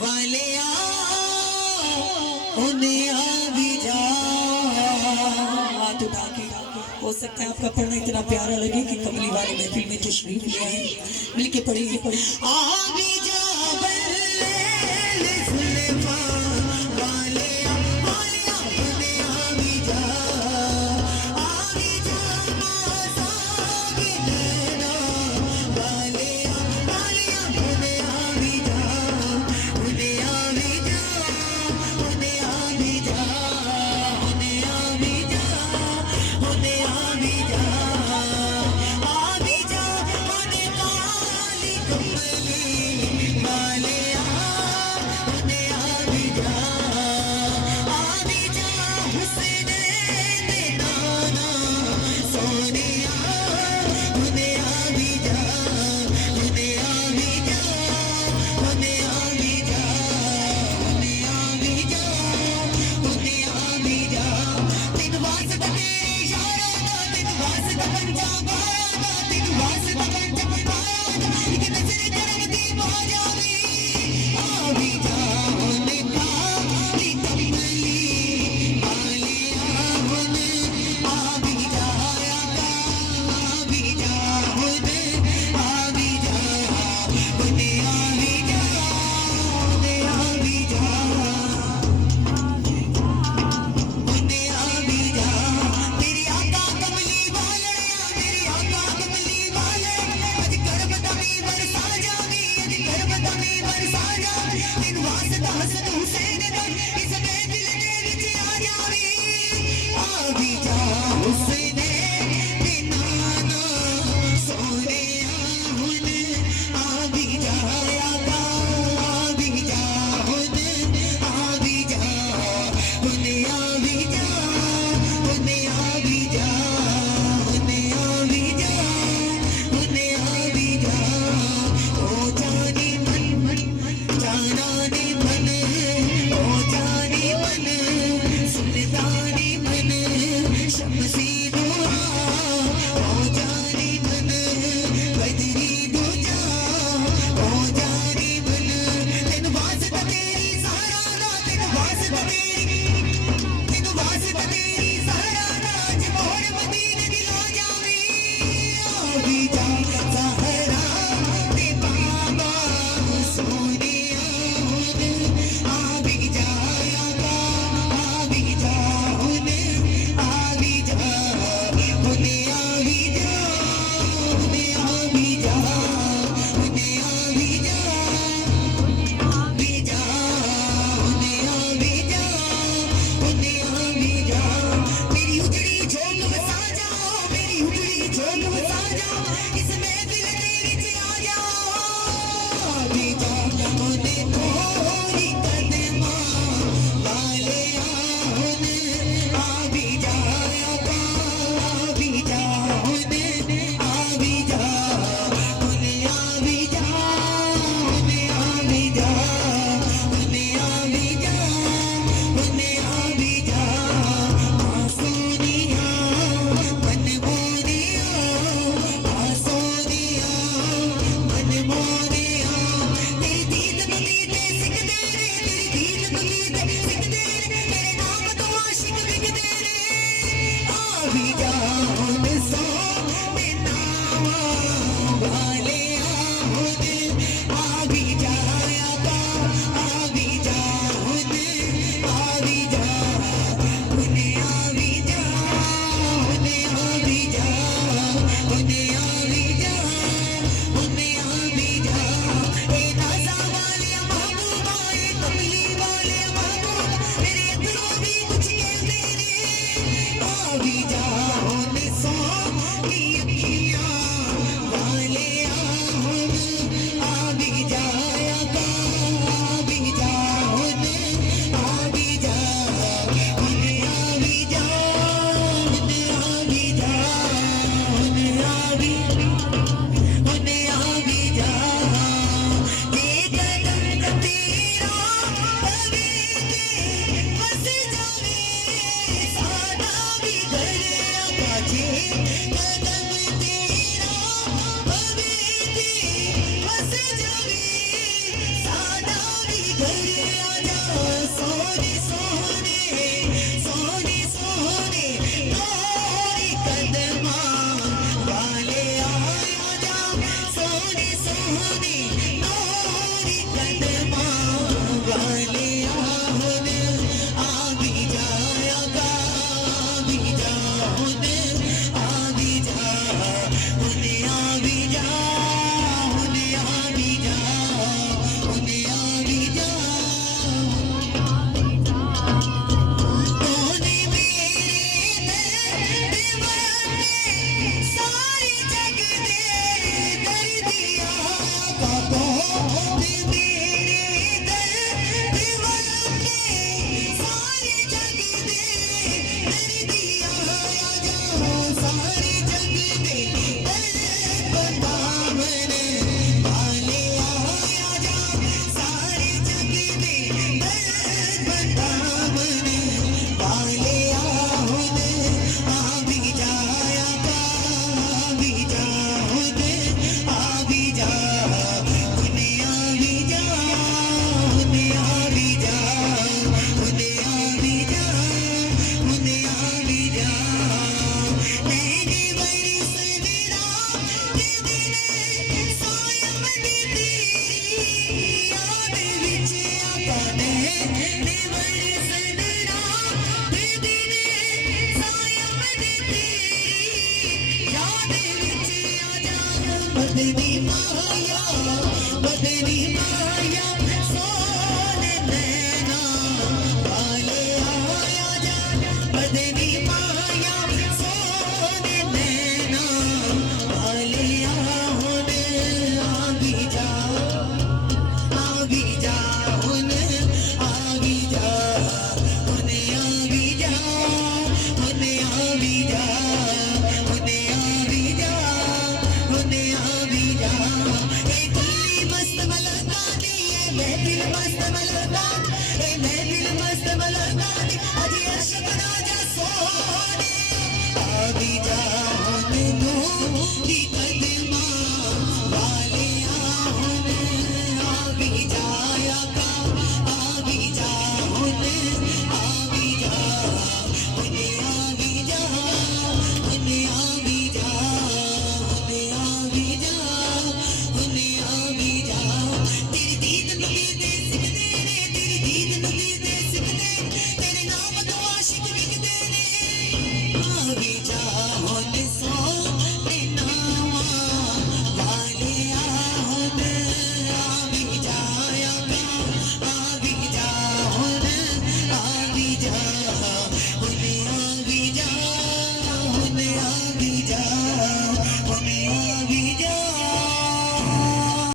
वाले उन्हें आ भी जा। हाथ उठा के हो सकता है आपका पढ़ना इतना प्यारा लगे कि कमली वाले महफिल में तशरीफ ले आए। मिलके पढ़िए आ भी जा बदनी माया सोने नैना वाले आया जा बदनी माया सोने नैना वाले हुन आगी जा आगी जा हुन आगी जा हुन आगी जा हुन आगी जा हुन आगी जा हुन आगी जा ए दिल्ली मस्त मलका दी ए महफिल मस्त मलका ए महफिल मस्त मलका दी अजी अशक राजा सोने आगी जा हुन दी कदर